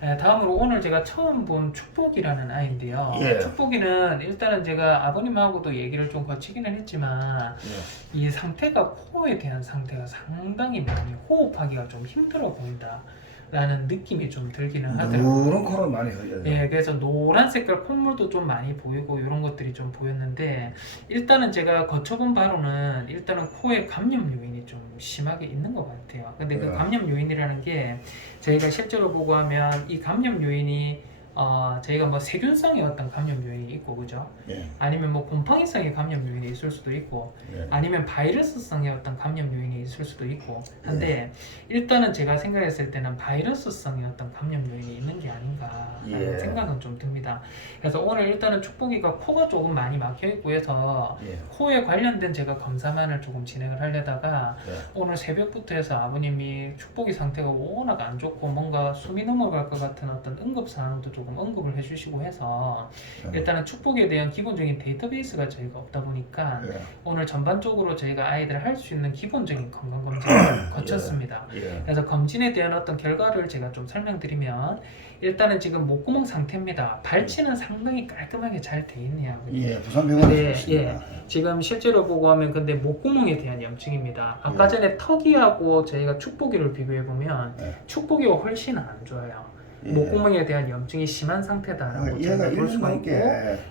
다음으로 오늘 제가 처음 본 축복이라는 아이인데요. 예. 축복이는 일단은 제가 아버님하고도 얘기를 좀 거치기는 했지만 예. 이 상태가 코에 대한 상태가 상당히 많이 호흡하기가 좀 힘들어 보인다 라는 느낌이 좀 들기는 하더라고요. 누런 코를 많이 흘려요. 예, 그래서 노란 색깔 콧물도 좀 많이 보이고 이런 것들이 좀 보였는데 일단은 제가 거쳐본 바로는 일단은 코에 감염 요인이 좀 심하게 있는 것 같아요. 근데 그 감염 요인이라는 게 저희가 실제로 보고 하면 이 감염 요인이 저희가 뭐 세균성의 어떤 감염 요인이 있고 그죠? 예. 아니면 뭐 곰팡이성의 감염 요인이 있을 수도 있고 예. 아니면 바이러스성의 어떤 감염 요인이 있을 수도 있고 한데 일단은 제가 생각했을 때는 바이러스성의 어떤 감염 요인이 있는 게 아닌가라는 예. 생각은 좀 듭니다. 그래서 오늘 일단은 축복이가 코가 조금 많이 막혀 있고 해서 예. 코에 관련된 제가 검사만을 조금 진행을 하려다가 예. 오늘 새벽부터 해서 아버님이 축복이 상태가 워낙 안 좋고 뭔가 숨이 넘어갈 것 같은 어떤 응급사항도 조금 언급을 해주시고 해서 일단은 축복에 대한 기본적인 데이터베이스가 저희가 없다 보니까 예. 오늘 전반적으로 저희가 아이들 할 수 있는 기본적인 건강 검진을 거쳤습니다. 예. 그래서 검진에 대한 어떤 결과를 제가 좀 설명드리면 일단은 지금 목구멍 상태입니다. 발치는 상당히 깔끔하게 잘 돼 있네요. 예. 부산병원에 네, 있습니다. 지금 실제로 보고 하면 근데 목구멍에 대한 염증입니다. 아까 예. 전에 턱이하고 저희가 축복이를 비교해 보면 예. 축복이가 훨씬 안 좋아요. 예. 목구멍에 대한 염증이 심한 상태다라고 얘가 저희가 볼 수가 1년 있고,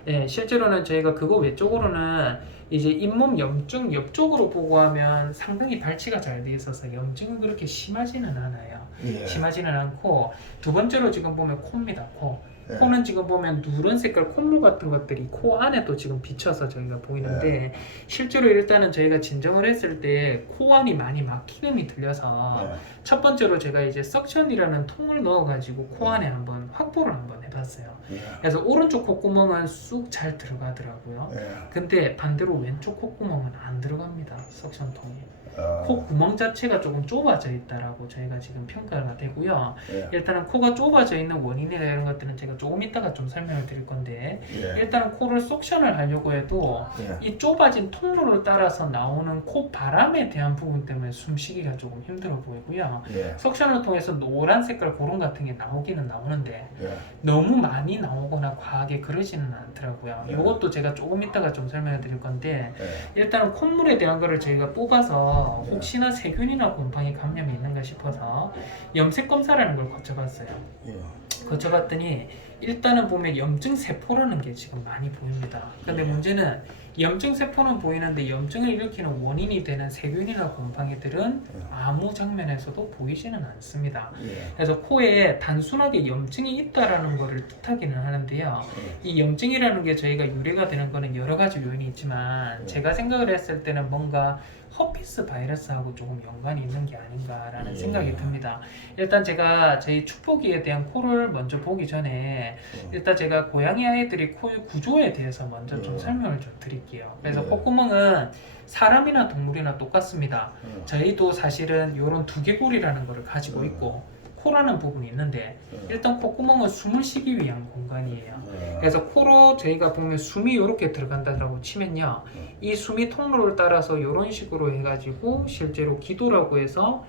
넘게 실제로는 저희가 그거 외적으로는 이제 잇몸 염증 옆쪽으로 보고 하면 상당히 발치가 잘 돼 있어서 염증은 그렇게 심하지는 않아요. 예. 심하지는 않고 두 번째로 지금 보면 코입니다. 코. 예. 코는 지금 보면 누런 색깔 콧물 같은 것들이 코 안에도 지금 비쳐서 저희가 보이는데 실제로 일단은 저희가 진정을 했을 때 코 안이 많이 막히음이 들려서 예. 첫 번째로 제가 이제 석션이라는 통을 넣어가지고 코 안에 한번 확보를 한번 해봤어요. 예. 그래서 오른쪽 콧구멍은 쑥 잘 들어가더라고요. 예. 근데 반대로 왼쪽 콧구멍은 안 들어갑니다. 석션통이. 어. 코 구멍 자체가 조금 좁아져 있다라고 저희가 지금 평가가 되고요. 예. 일단은 코가 좁아져 있는 원인이나 이런 것들은 제가 조금 이따가 좀 설명을 드릴 건데 예. 일단은 코를 속션을 하려고 해도 예. 이 좁아진 통로를 따라서 나오는 코 바람에 대한 부분 때문에 숨쉬기가 조금 힘들어 보이고요. 예. 석션을 통해서 노란 색깔 고름 같은 게 나오기는 나오는데 예. 너무 많이 나오거나 과하게 그러지는 않더라고요. 네. 이것도 제가 조금 이따가 좀 설명을 드릴 건데 예. 일단은 콧물에 대한 거를 저희가 뽑아서 네. 혹시나 세균이나 곰팡이 감염이 있는가 싶어서 염색 검사라는 걸 거쳐봤어요. 예. 거쳐봤더니 일단은 보면 염증 세포라는 게 지금 많이 보입니다. 근데 예. 문제는 염증 세포는 보이는데 염증을 일으키는 원인이 되는 세균이나 곰팡이들은 아무 장면에서도 보이지는 않습니다. 예. 그래서 코에 단순하게 염증이 있다라는 것을 뜻하기는 하는데요. 이 염증이라는 게 저희가 유래가 되는 거는 여러 가지 요인이 있지만 제가 생각을 했을 때는 뭔가 허피스 바이러스하고 조금 연관이 있는 게 아닌가라는 생각이 듭니다. 일단 제가 저희 축복이에 대한 코를 먼저 보기 전에 일단 제가 고양이 아이들이 코의 구조에 대해서 먼저 좀 설명을 좀 드릴게요. 그래서 콧구멍은 사람이나 동물이나 똑같습니다. 저희도 사실은 이런 두개골이라는 거를 가지고 있고 코라는 부분이 있는데 일단 콧구멍은 숨을 쉬기 위한 공간이에요. 그래서 코로 저희가 보면 숨이 이렇게 들어간다고 치면요, 이 숨이 통로를 따라서 이런 식으로 해가지고 실제로 기도라고 해서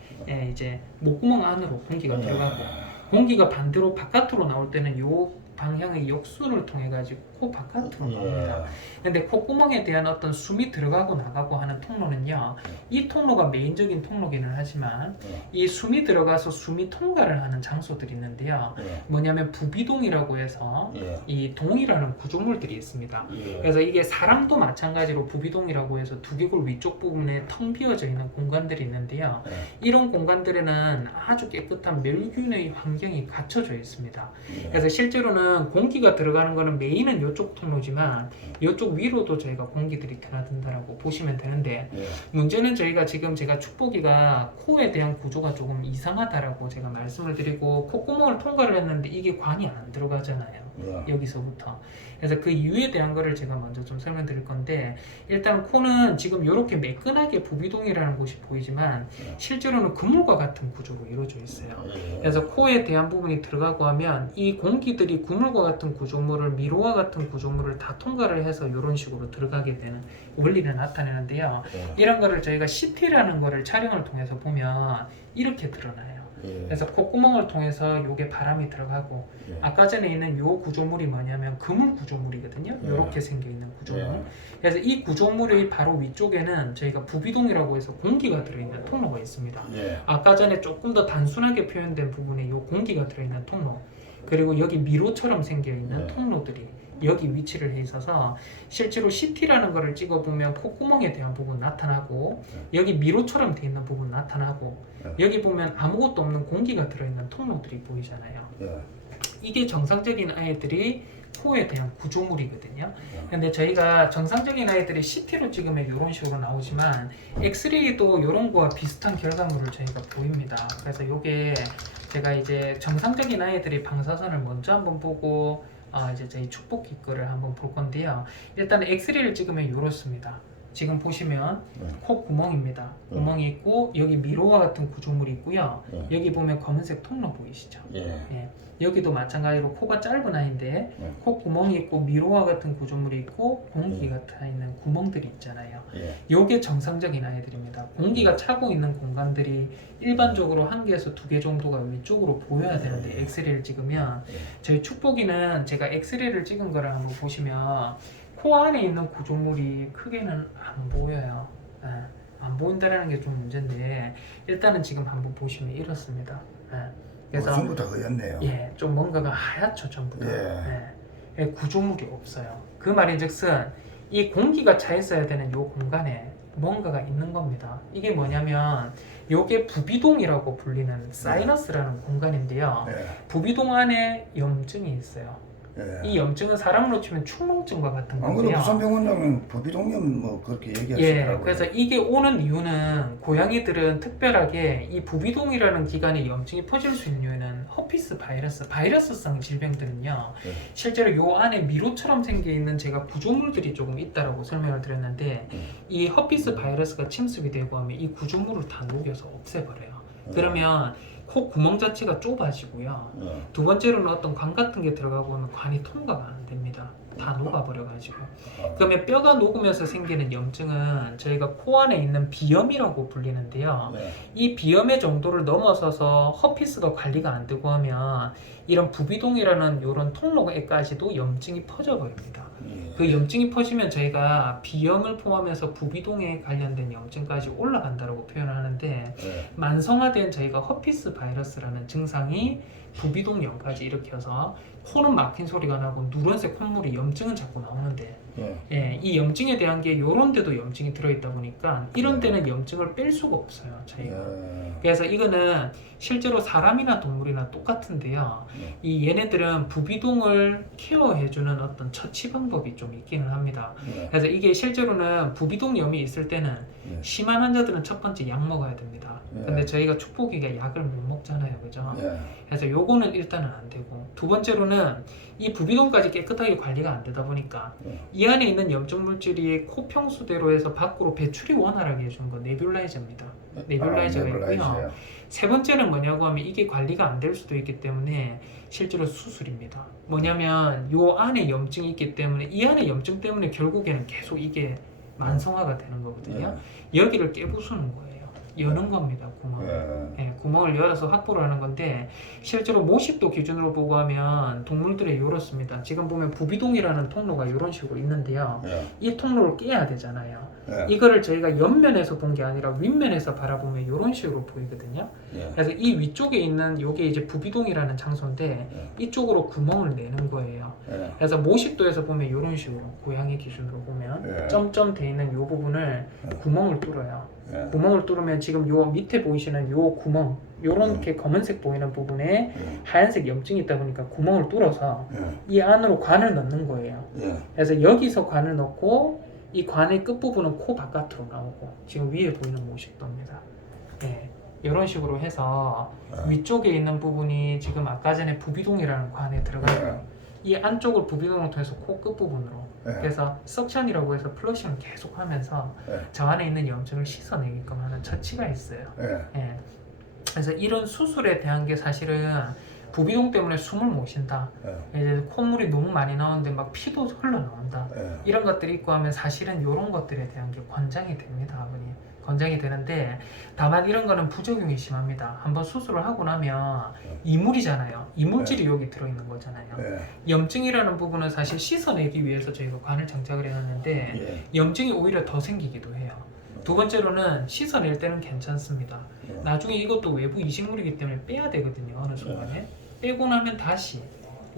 이제 목구멍 안으로 공기가 들어가고 공기가 반대로 바깥으로 나올 때는 요 방향의 역순을 통해 가지고 코 바깥으로 나옵니다. 근데 콧구멍에 대한 어떤 숨이 들어가고 나가고 하는 통로는요, 이 통로가 메인적인 통로기는 하지만 이 숨이 들어가서 숨이 통과를 하는 장소들이 있는데요. 뭐냐면 부비동이라고 해서 이 동이라는 구조물들이 있습니다. 그래서 이게 사람도 마찬가지로 부비동이라고 해서 두개골 위쪽 부분에 텅 비어져 있는 공간들이 있는데요. 이런 공간들에는 아주 깨끗한 멸균의 환경이 갖춰져 있습니다. 그래서 실제로는 공기가 들어가는 거는 메인은 이쪽 통로지만 이쪽 위로도 저희가 공기들이 드나든다라고 보시면 되는데 문제는 저희가 지금 제가 축복이가 코에 대한 구조가 조금 이상하다라고 제가 말씀을 드리고 콧구멍을 통과를 했는데 이게 관이 안 들어가잖아요. 여기서부터. 그래서 그 이유에 대한 거를 제가 먼저 좀 설명드릴 건데 일단 코는 지금 이렇게 매끈하게 부비동이라는 곳이 보이지만 실제로는 그물과 같은 구조로 이루어져 있어요. 그래서 코에 대한 부분이 들어가고 하면 이 공기들이 그물과 같은 구조물을 미로와 같은 구조물을 다 통과를 해서 이런 식으로 들어가게 되는 원리를 나타내는데요. 이런 거를 저희가 CT라는 거를 촬영을 통해서 보면 이렇게 드러나요. 예. 그래서 콧구멍을 통해서 요게 바람이 들어가고 예. 아까 전에 있는 요 구조물이 뭐냐면 그물 구조물이거든요. 예. 요렇게 생겨 있는 구조물. 예. 그래서 이 구조물의 바로 위쪽에는 저희가 부비동이라고 해서 공기가 들어있는 통로가 있습니다. 예. 아까 전에 조금 더 단순하게 표현된 부분에 요 공기가 들어있는 통로, 그리고 여기 미로처럼 생겨 있는 네. 통로들이 여기 위치를 해 있어서 실제로 CT라는 거를 찍어보면 콧구멍에 대한 부분 나타나고 여기 미로처럼 돼 있는 부분 나타나고 네. 여기 보면 아무것도 없는 공기가 들어있는 통로들이 보이잖아요. 예. 이게 정상적인 아이들이 코에 대한 구조물이거든요. 네. 근데 저희가 정상적인 아이들이 CT로 찍으면 이런 식으로 나오지만 엑스레이도 이런 거와 비슷한 결과물을 저희가 보입니다. 그래서 이게 제가 이제 정상적인 아이들이 방사선을 먼저 한번 보고 이제 저희 축복기 거를 한번 볼 건데요. 일단 엑스레이를 찍으면 이렇습니다. 지금 보시면 네. 코 구멍입니다. 구멍이 있고 여기 미로와 같은 구조물이 있고요. 네. 여기 보면 검은색 통로 보이시죠? 예. 예. 여기도 마찬가지로 코가 짧은 아이인데 네. 코 구멍이 있고 미로와 같은 구조물이 있고 공기가 차 있는 구멍들이 있잖아요. 예. 요게 정상적인 아이들입니다. 공기가 차고 있는 공간들이 일반적으로 한 개에서 두 개 정도가 위쪽으로 보여야 되는데 엑스레이를 찍으면 저희 축복이는 제가 엑스레이를 찍은 거를 한번 보시면 코 안에 있는 구조물이 크게는 안 보여요. 예. 안 보인다라는 게 좀 문제인데 일단은 지금 한번 보시면 이렇습니다. 예. 그래서 전부 다 그였네요. 예, 좀 뭔가가 하얗죠 전부 다. 예. 예, 구조물이 없어요. 그 말인즉슨 이 공기가 차 있어야 되는 요 공간에 뭔가가 있는 겁니다. 이게 뭐냐면 요게 부비동이라고 불리는 사이너스라는 공간인데요. 예. 부비동 안에 염증이 있어요. 예. 이 염증은 사람으로 치면 축농증과 같은 안 그래도 건데요. 부산병원장은 부비동염 뭐 그렇게 예, 얘기하시더라고요. 그래서 이게 오는 이유는 고양이들은 특별하게 이 부비동이라는 기관에 염증이 퍼질 수 있는 이유는 허피스 바이러스성 질병들은요. 예. 실제로 요 안에 미로처럼 생겨 있는 제가 구조물들이 조금 있다라고 설명을 드렸는데 이 허피스 바이러스가 침습이 되고 하면 이 구조물을 다 녹여서 없애버려요. 그러면 코 구멍 자체가 좁아지고요. 예. 두 번째로는 어떤 관 같은 게 들어가고 하면 관이 통과가 안 됩니다. 다 녹아버려가지고. 그러면 뼈가 녹으면서 생기는 염증은 저희가 코 안에 있는 비염이라고 불리는데요. 예. 이 비염의 정도를 넘어서서 허피스가 관리가 안 되고 하면 이런 부비동이라는 이런 통로에까지도 염증이 퍼져버립니다. 예. 그 염증이 퍼지면 저희가 비염을 포함해서 부비동에 관련된 염증까지 올라간다고 표현을 하는데 예. 만성화된 저희가 허피스 바이러스라는 증상이 부비동염까지 일으켜서 코는 막힌 소리가 나고 누런색 콧물이 염증은 자꾸 나오는데 예. 예, 이 염증에 대한 게 요런 데도 염증이 들어있다 보니까 이런 데는 염증을 뺄 수가 없어요 저희가. 예. 그래서 이거는 실제로 사람이나 동물이나 똑같은데요. 이 얘네들은 부비동을 케어해주는 어떤 처치 방법이 좀 있기는 합니다. 예. 그래서 이게 실제로는 부비동염이 있을 때는 예. 심한 환자들은 첫 번째 약 먹어야 됩니다. 예. 근데 저희가 축복이가 약을 못 먹잖아요, 그죠? 예. 그래서 요거는 일단은 안 되고 두 번째로는 이 부비동까지 깨끗하게 관리가 안 되다 보니까 이 안에 있는 염증 물질이 코 평수대로 해서 밖으로 배출이 원활하게 해주는 건 네뷸라이저입니다. 네뷸라이저가 있고요. 네뷸라이저요. 세 번째는 뭐냐고 하면 이게 관리가 안 될 수도 있기 때문에 실제로 수술입니다. 뭐냐면 요 안에 염증이 있기 때문에 이 안에 염증 때문에 결국에는 계속 이게 만성화가 되는 거거든요. 여기를 깨부수는 거예요. 여는 겁니다, 구멍을. 예. 예, 구멍을 열어서 확보를 하는 건데 실제로 모식도 기준으로 보고 하면 동물들이 이렇습니다. 지금 보면 부비동이라는 통로가 이런 식으로 있는데요. 예. 이 통로를 깨야 되잖아요. 예. 이거를 저희가 옆면에서 본 게 아니라 윗면에서 바라보면 이런 식으로 보이거든요. 예. 그래서 이 위쪽에 있는 요게 이제 부비동이라는 장소인데 예. 이쪽으로 구멍을 내는 거예요. 예. 그래서 모식도에서 보면 이런 식으로 고양이 기준으로 보면 예. 점점 돼 있는 요 부분을 구멍을 뚫어요. 예. 구멍을 뚫으면 지금 요 밑에 보이시는 요 구멍 요렇게 검은색 보이는 부분에 예. 하얀색 염증이 있다 보니까 구멍을 뚫어서 예. 이 안으로 관을 넣는 거예요. 예. 그래서 여기서 관을 넣고 이 관의 끝부분은 코 바깥으로 나오고 지금 위에 보이는 모식도입니다. 네, 이런 식으로 해서 위쪽에 있는 부분이 지금 아까 전에 부비동이라는 관에 들어가고 이 안쪽을 부비동을 통해서 코 끝부분으로 그래서 석션이라고 해서 플러싱을 계속 하면서 저 안에 있는 염증을 씻어내게끔 하는 처치가 있어요. 예. 예. 그래서 이런 수술에 대한 게 사실은 부비동 때문에 숨을 못 쉰다. 예. 이제 콧물이 너무 많이 나오는데 막 피도 흘러나온다. 예. 이런 것들이 있고 하면 사실은 이런 것들에 대한 게 권장이 됩니다, 아버님. 권장이 되는데 다만 이런 거는 부작용이 심합니다. 한번 수술을 하고 나면 이물이잖아요. 이물질이 여기 들어있는 거잖아요. 예. 염증이라는 부분은 사실 씻어내기 위해서 저희가 관을 장착을 해놨는데 예. 염증이 오히려 더 생기기도 해요. 두 번째로는 씻어낼 때는 괜찮습니다. 나중에 이것도 외부 이식물이기 때문에 빼야 되거든요. 어느 순간에 빼고 나면 다시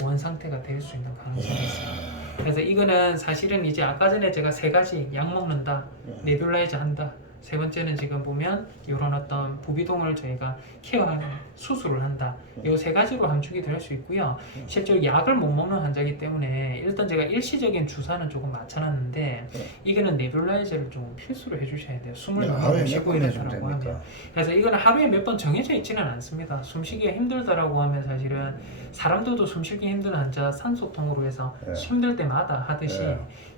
원 상태가 될 수 있는 가능성이 있어요. 그래서 이거는 사실은 이제 아까 전에 제가 세 가지 약 먹는다, 네뷸라이저 한다. 세 번째는 지금 보면 이런 어떤 부비동을 저희가 케어하는 수술을 한다. 이 세 가지로 함축이 될 수 있고요. 실제로 약을 못 먹는 환자이기 때문에 일단 제가 일시적인 주사는 조금 맞춰놨는데 이거는 네뷸라이저를 좀 필수로 해주셔야 돼요. 숨을 너무 하루에 못 몇 쉬고 번 해주면 이렇다라고 됩니까? 하면. 그래서 이거는 하루에 몇 번 정해져 있지는 않습니다. 숨쉬기가 힘들다라고 하면 사실은 사람들도 숨쉬기 힘든 환자 산소통으로 해서 힘들 때마다 하듯이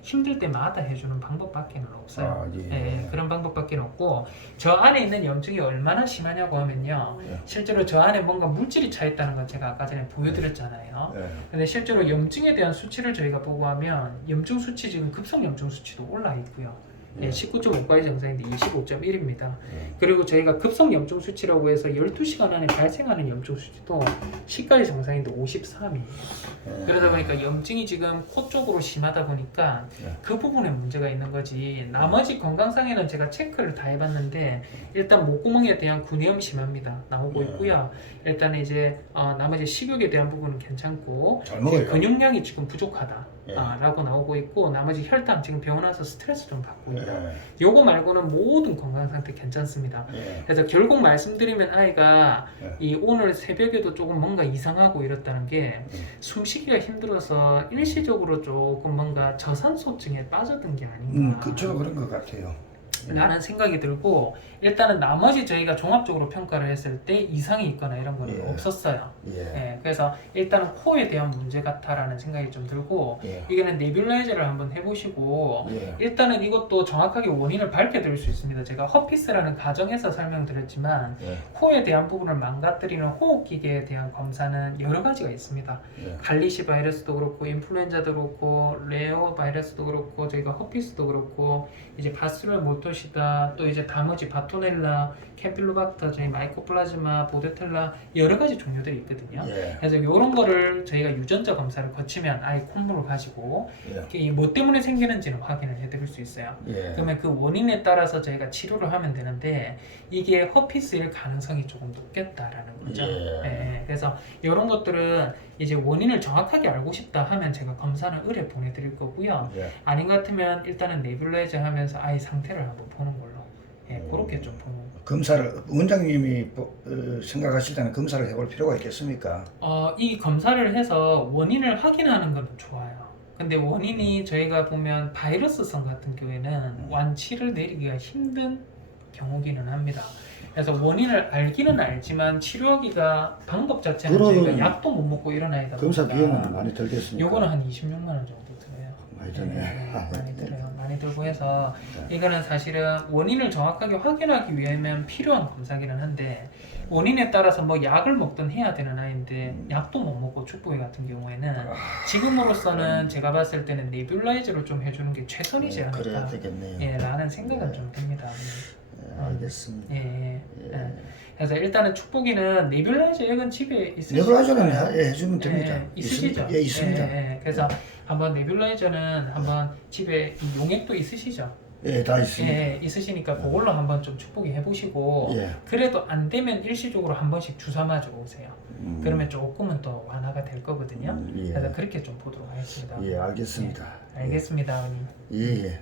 힘들 때마다 해주는 방법밖에는 없어요. 아, 예. 예, 그런 방법밖에 없고 저 안에 있는 염증이 얼마나 심하냐고 하면요. 실제로 저 안에 뭔가 물질이 차 있다는 건 제가 아까 전에 보여드렸잖아요. 예. 근데 실제로 염증에 대한 수치를 저희가 보고하면 염증 수치 지금 급성 염증 수치도 올라 있고요. 예, 19.5까지 정상인데 25.1입니다. 그리고 저희가 급성 염증 수치라고 해서 12시간 안에 발생하는 염증 수치도 10까지 정상인데 53이에요. 그러다 보니까 염증이 지금 코 쪽으로 심하다 보니까 그 부분에 문제가 있는 거지. 나머지 건강상에는 제가 체크를 다 해봤는데 일단 목구멍에 대한 구내염 심합니다. 나오고 있고요. 일단 이제 나머지 식욕에 대한 부분은 괜찮고 잘 먹어요. 근육량이 지금 부족하다. 라고 나오고 있고 나머지 혈당 지금 병원 와서 스트레스 좀 받고 있다. 요거 말고는 모든 건강 상태 괜찮습니다. 그래서 결국 말씀드리면 아이가 이 오늘 새벽에도 조금 뭔가 이상하고 이렇다는 게 숨쉬기가 힘들어서 일시적으로 조금 뭔가 저산소증에 빠져든 게 아닌가. 저도 그런 것 같아요. 라는 생각이 들고 일단은 나머지 저희가 종합적으로 평가를 했을 때 이상이 있거나 이런 거는 없었어요. 예, 그래서 일단은 코에 대한 문제 같다라는 생각이 좀 들고 이거는 네뷸라이저를 한번 해보시고 일단은 이것도 정확하게 원인을 밝혀드릴 수 있습니다. 제가 허피스라는 가정에서 설명드렸지만 코에 대한 부분을 망가뜨리는 호흡기계에 대한 검사는 여러 가지가 있습니다. 갈리시 바이러스도 그렇고 인플루엔자도 그렇고 레어 바이러스도 그렇고 저희가 허피스도 그렇고 이제 바스룰 모토시다 또 이제 나머지 바토넬라 캠필로박터 저희 마이코플라즈마 보데텔라 여러 가지 종류들이 있거든요. 그래서 이런 거를 저희가 유전자 검사를 거치면 아이 콧물을 가지고 뭐 때문에 생기는지는 확인을 해드릴 수 있어요. 그러면 그 원인에 따라서 저희가 치료를 하면 되는데 이게 허피스일 가능성이 조금 높겠다라는 거죠. 그래서 이런 것들은 이제 원인을 정확하게 알고 싶다 하면 제가 검사는 의뢰 보내드릴 거고요. 아닌 것 같으면 일단은 네뷸라이저 하면서 아이 상태를 한번 보는 걸로 그렇게 좀 보는 검사를 원장님이 생각하실 때는 검사를 해볼 필요가 있겠습니까? 이 검사를 해서 원인을 확인하는 건 좋아요. 근데 원인이 저희가 보면 바이러스성 같은 경우에는 완치를 내리기가 힘든 경우기는 합니다. 그래서 원인을 알기는 알지만 치료하기가 방법 자체는 저희가 약도 못 먹고 이런 아이다 검사 보니까 비용은 많이 들겠습니까? 요거는 한 26만 원 정도 들어요. 많이 드네. 많이 들어요. 많이 들고 해서 이거는 사실은 원인을 정확하게 확인하기 위하면 필요한 검사기는 한데 원인에 따라서 뭐 약을 먹든 해야 되는 아이인데 약도 못 먹고 축복이 같은 경우에는 지금으로서는 제가 봤을 때는 네뷸라이저를 좀 해주는 게 최선이지 않을까. 그래야 되겠네요. 라는 생각은 좀 듭니다. 알겠습니다. 그래서 일단은 축복이는 네뷸라이저 액은 집에 있으시죠? 네뷸라이저는 해주면 됩니다. 있으시죠? 있습니다. 그래서 한번 네뷸라이저는 한번 집에 이 용액도 있으시죠? 다 있습니다. 있으시니까 그걸로 한번 좀 축복이 해보시고 그래도 안 되면 일시적으로 한 번씩 주사 맞아 오세요. 그러면 조금은 또 완화가 될 거거든요. 그래서 그렇게 좀 보도록 하겠습니다. 알겠습니다. 알겠습니다, 어머님. 예.